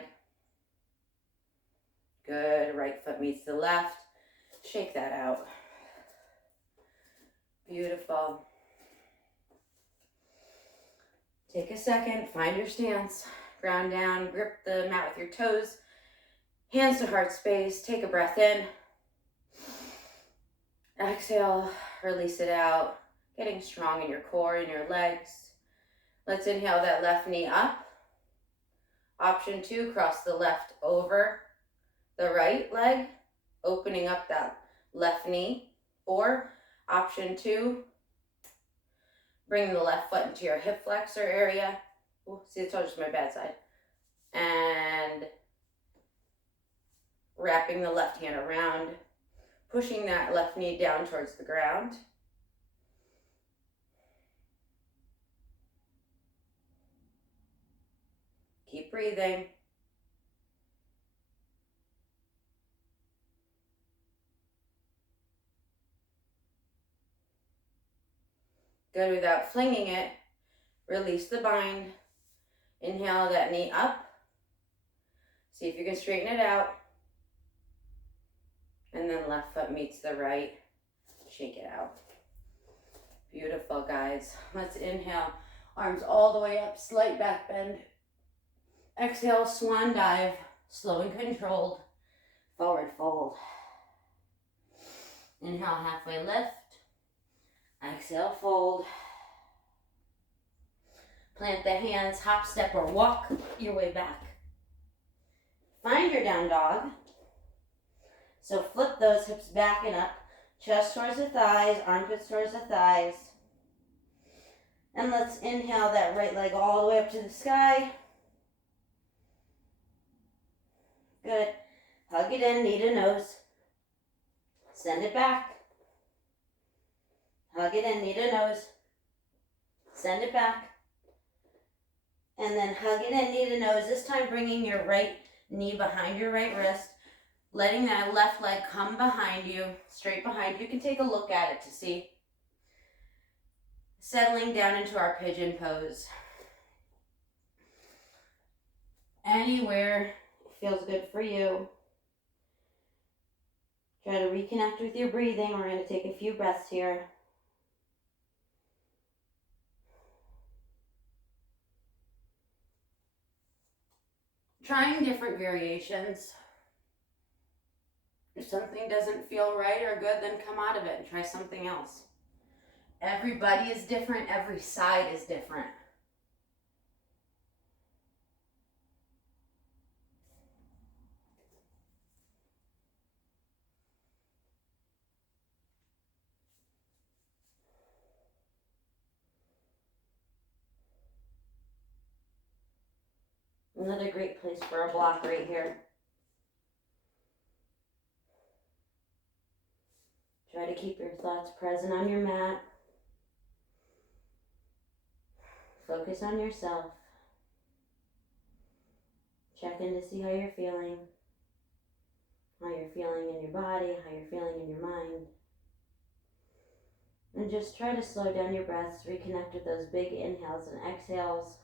Good, right foot meets the left. Shake that out. Beautiful. Take a second, find your stance. Ground down, grip the mat with your toes. Hands to heart space, take a breath in. Exhale, release it out. Getting strong in your core and your legs. Let's inhale that left knee up. Option 2, cross the left over the right leg, opening up that left knee. Or option 2, bring the left foot into your hip flexor area. Ooh, see, it's all just my bad side. And wrapping the left hand around, pushing that left knee down towards the ground. Keep breathing. Good, without flinging it, release the bind. Inhale that knee up. See if you can straighten it out. And then left foot meets the right. shake it out. Beautiful, guys. Let's inhale. Arms all the way up, slight back bend. Exhale, swan dive, slow and controlled. Forward fold. Inhale, halfway lift. Exhale, fold. Plant the hands, hop, step, or walk your way back. Find your down dog. So flip those hips back and up. Chest towards the thighs, armpits towards the thighs. And let's inhale that right leg all the way up to the sky. Good. Hug it in, knee to nose. Send it back. Hug it in, knee to nose. Send it back. And then hug it in, knee to nose. This time bringing your right knee behind your right wrist. Letting that left leg come behind you, straight behind you. You can take a look at it to see. Settling down into our pigeon pose. Anywhere feels good for you. Try to reconnect with your breathing. We're going to take a few breaths here. Trying different variations. If something doesn't feel right or good, then come out of it and try something else. Everybody is different. Every side is different. Another great place for a block right here. Try to keep your thoughts present on your mat. Focus on yourself. Check in to see how you're feeling. How you're feeling in your body, how you're feeling in your mind. And just try to slow down your breaths, reconnect with those big inhales and exhales.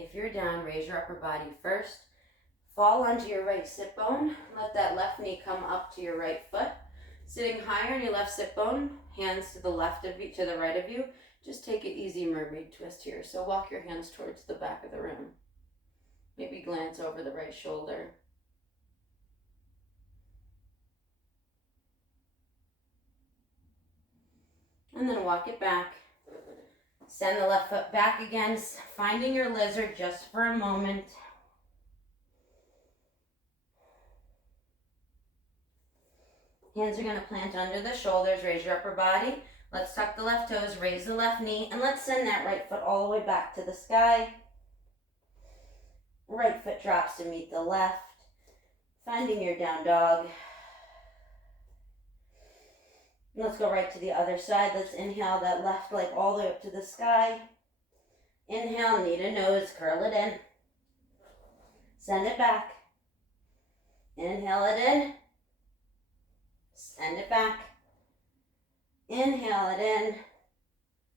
If you're down, raise your upper body first. Fall onto your right sit bone. Let that left knee come up to your right foot. Sitting higher on your left sit bone, hands to the left of you, to the right of you. Just take an easy mermaid twist here. So walk your hands towards the back of the room. Maybe glance over the right shoulder. And then walk it back. Send the left foot back again, finding your lizard just for a moment. Hands are going to plant under the shoulders, raise your upper body. Let's tuck the left toes, raise the left knee, and let's send that right foot all the way back to the sky. Right foot drops to meet the left. Finding your down dog. Let's go right to the other side. Let's inhale that left leg all the way up to the sky. Inhale, knee to nose, curl it in. Send it back. Inhale it in. Send it back. Inhale it in.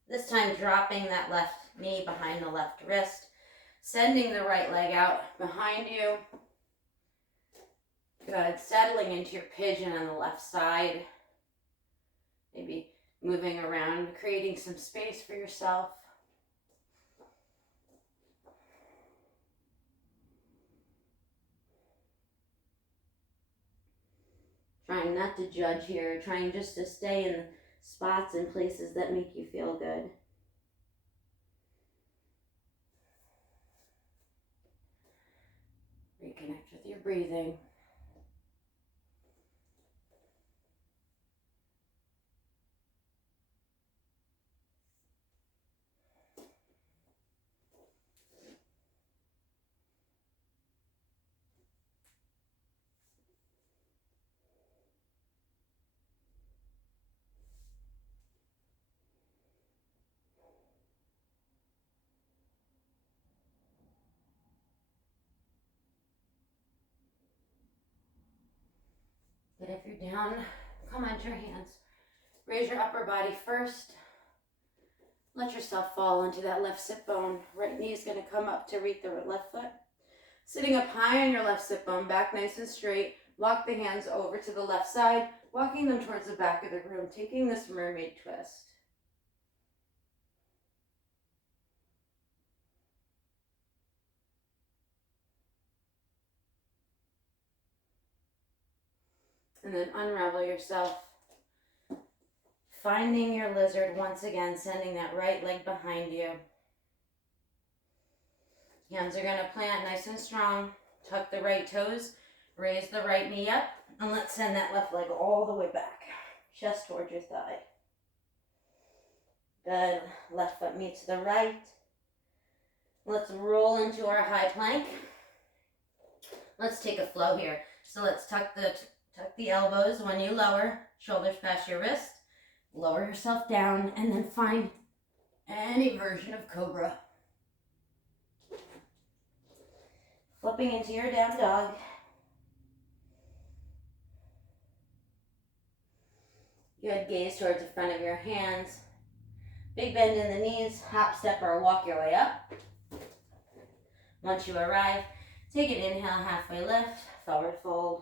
This time dropping that left knee behind the left wrist. Sending the right leg out behind you. Good. Settling into your pigeon on the left side. Maybe moving around, creating some space for yourself. Trying not to judge here, trying just to stay in spots and places that make you feel good. Reconnect with your breathing. But if you're down, come onto your hands. Raise your upper body first. Let yourself fall onto that left sit bone. Right knee is going to come up to reach the left foot. Sitting up high on your left sit bone, back nice and straight. Walk the hands over to the left side, walking them towards the back of the room, taking this mermaid twist. And then unravel yourself. Finding your lizard once again, sending that right leg behind you. Hands are gonna plant nice and strong. Tuck the right toes, raise the right knee up, and let's send that left leg all the way back. Chest towards your thigh. Good. Left foot meets the right. Let's roll into our high plank. Let's take a flow here. So let's tuck the elbows when you lower, shoulders past your wrist. Lower yourself down and then find any version of cobra. Flipping into your down dog. Good, gaze towards the front of your hands. Big bend in the knees, hop, step, or walk your way up. Once you arrive, take an inhale, halfway lift, forward fold.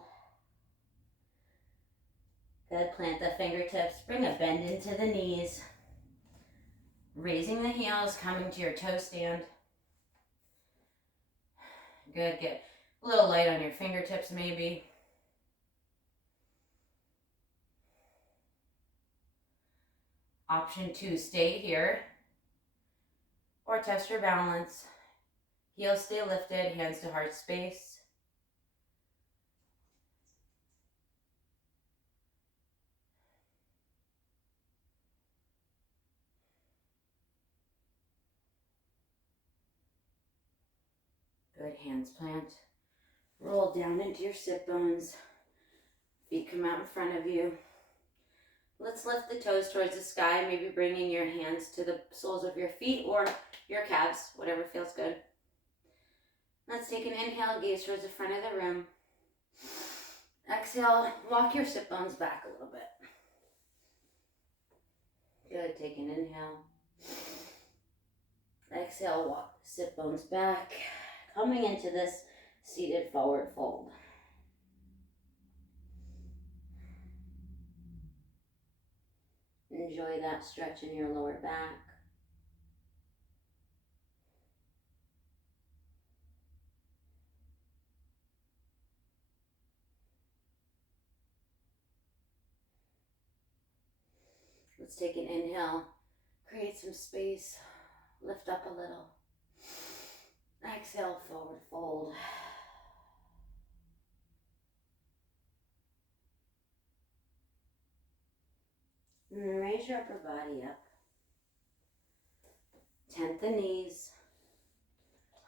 Good, plant the fingertips, bring a bend into the knees. Raising the heels, coming to your toe stand. Good, get a little light on your fingertips maybe. Option 2, stay here or test your balance. Heels stay lifted, hands to heart space. Good, hands plant. Roll down into your sit bones. Feet come out in front of you. Let's lift the toes towards the sky, maybe bringing your hands to the soles of your feet or your calves, whatever feels good. Let's take an inhale, gaze towards the front of the room. Exhale, walk your sit bones back a little bit. Good, take an inhale. Exhale, walk the sit bones back. Coming into this seated forward fold. Enjoy that stretch in your lower back. Let's take an inhale, create some space, lift up a little. Exhale, forward fold. And raise your upper body up. Tent the knees,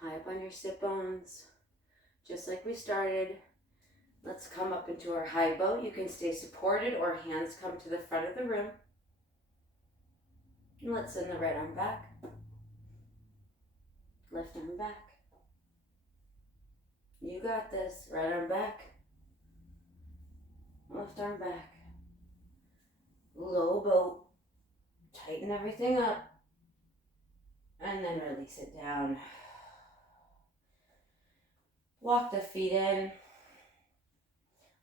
high up on your sit bones, just like we started. Let's come up into our high boat. You can stay supported or hands come to the front of the room. And let's send the right arm back. Left arm back. You got this. Right arm back. Left arm back. Low boat. Tighten everything up. And then release it down. Walk the feet in.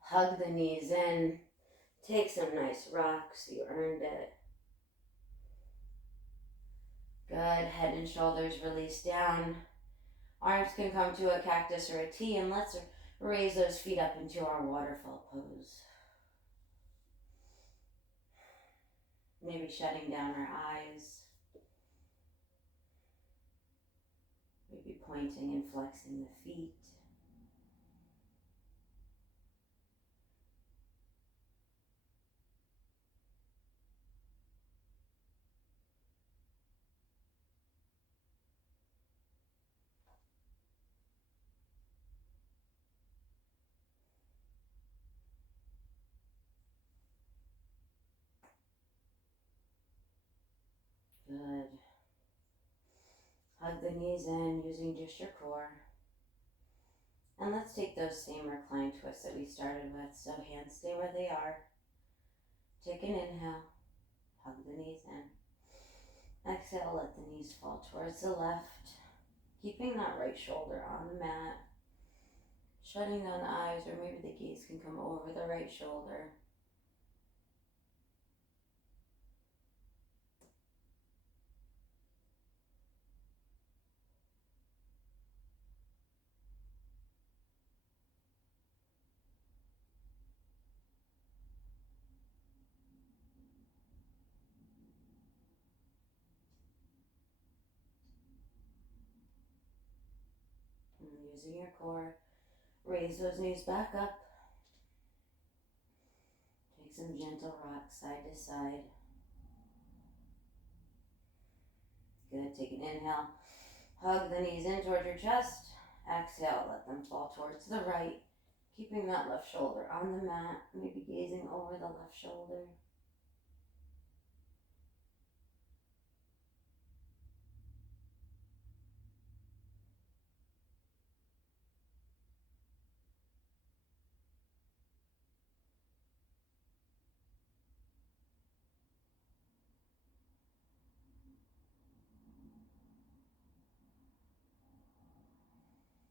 Hug the knees in. Take some nice rocks. You earned it. Good. Head and shoulders release down. Arms can come to a cactus or a T, and let's raise those feet up into our waterfall pose. Maybe shutting down our eyes. Maybe pointing and flexing the feet. Good. Hug the knees in using just your core. And let's take those same recline twists that we started with. So hands stay where they are. Take an inhale. Hug the knees in. Exhale, let the knees fall towards the left. Keeping that right shoulder on the mat. Shutting down the eyes, or maybe the gaze can come over the right shoulder. And using your core, raise those knees back up. Take some gentle rocks side to side. Good, take an inhale. Hug the knees in towards your chest. Exhale, let them fall towards the right. Keeping that left shoulder on the mat, maybe gazing over the left shoulder.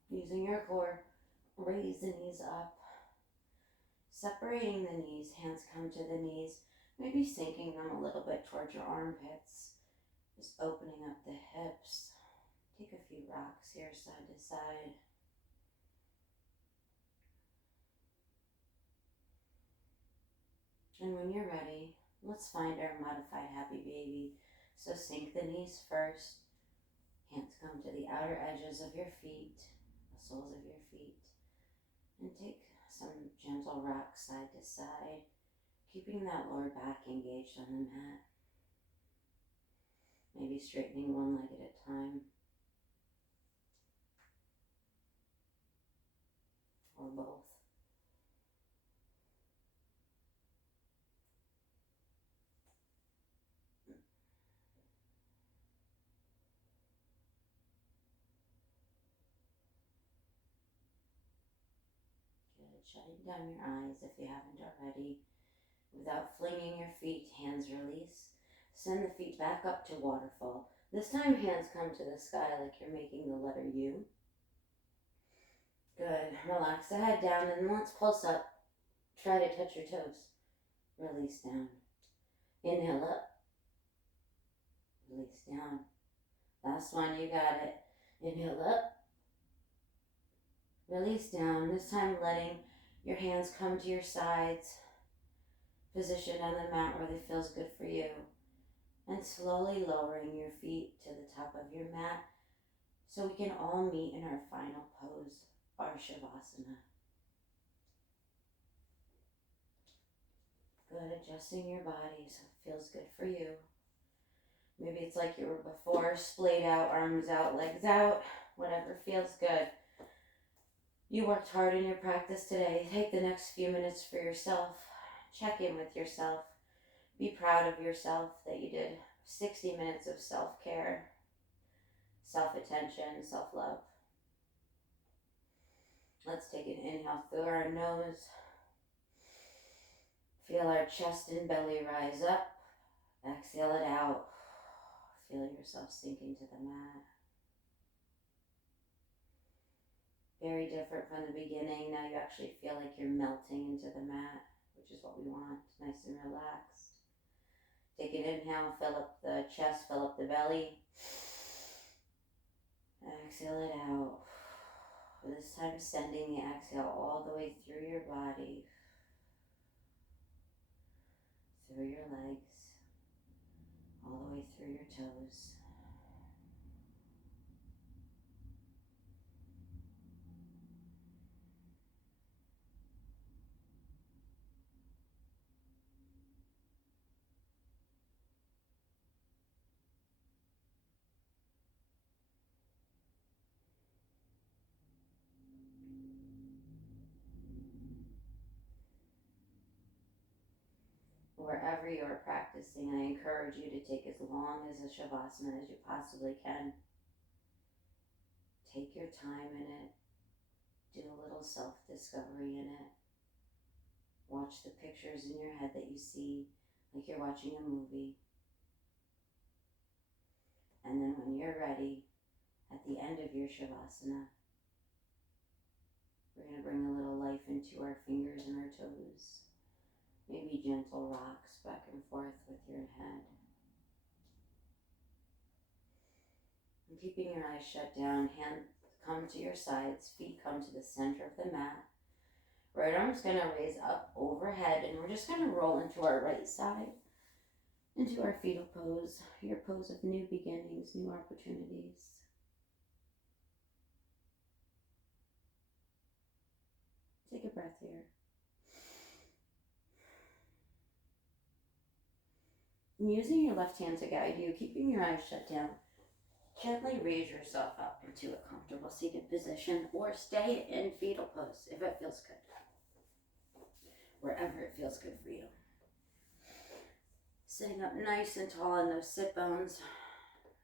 Using your core, raise the knees up. Separating the knees, hands come to the knees, maybe sinking them a little bit towards your armpits. Just opening up the hips. Take a few rocks here, side to side. And when you're ready, let's find our modified happy baby. So sink the knees first. Hands come to the outer edges of your feet, the soles of your feet. And take some gentle rocks side to side, keeping that lower back engaged on the mat. Maybe straightening one leg at a time, or both. Good. Shutting down your eyes if you haven't already. Without flinging your feet, hands release. Send the feet back up to waterfall. This time hands come to the sky like you're making the letter U. Good. Relax the head down and let's pulse up. Try to touch your toes. Release down. Inhale up. Release down. Last one, you got it. Inhale up. Release down. This time letting your hands come to your sides. Position on the mat where it feels good for you. And slowly lowering your feet to the top of your mat so we can all meet in our final pose, our Shavasana. Good, adjusting your body so it feels good for you. Maybe it's like you were before, splayed out, arms out, legs out, whatever feels good. You worked hard in your practice today. Take the next few minutes for yourself. Check in with yourself. Be proud of yourself that you did 60 minutes of self-care, self-attention, self-love. Let's take an inhale through our nose. Feel our chest and belly rise up. Exhale it out. Feel yourself sink into the mat. Very different from the beginning. Now you actually feel like you're melting into the mat, which is what we want, nice and relaxed. Take an inhale, fill up the chest, fill up the belly. Exhale it out. This time sending the exhale all the way through your body, through your legs, all the way through your toes. Wherever you are practicing, I encourage you to take as long as a Shavasana as you possibly can. Take your time in it. Do a little self-discovery in it. Watch the pictures in your head that you see like you're watching a movie. And then when you're ready, at the end of your Shavasana, We're going to bring a little life into our fingers and our toes. Maybe gentle rocks back and forth with your head. And keeping your eyes shut down, hands come to your sides, feet come to the center of the mat. Right arm's going to raise up overhead, and we're just going to roll into our right side, into our fetal pose, your pose of new beginnings, new opportunities. Take a breath here. And using your left hand to guide you, keeping your eyes shut down, gently raise yourself up into a comfortable seated position, or stay in fetal pose if it feels good. Wherever it feels good for you. Sitting up nice and tall on those sit bones,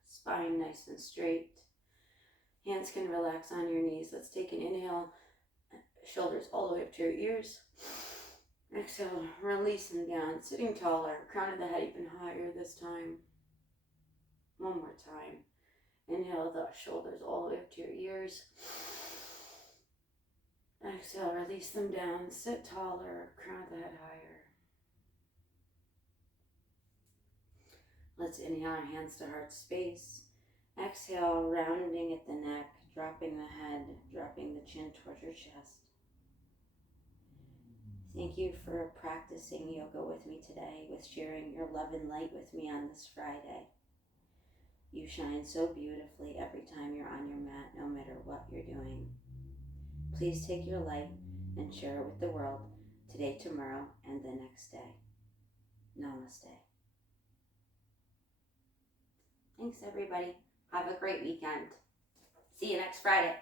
spine nice and straight. Hands can relax on your knees. Let's take an inhale, shoulders all the way up to your ears. Exhale, release them down, sitting taller, crown of the head even higher this time. One more time. Inhale the shoulders all the way up to your ears. Exhale, release them down, sit taller, crown of the head higher. Let's inhale our hands to heart space. Exhale, rounding at the neck, dropping the head, dropping the chin towards your chest. Thank you for practicing yoga with me today, with sharing your love and light with me on this Friday. You shine so beautifully every time you're on your mat, no matter what you're doing. Please take your light and share it with the world today, tomorrow, and the next day. Namaste. Thanks, everybody. Have a great weekend. See you next Friday.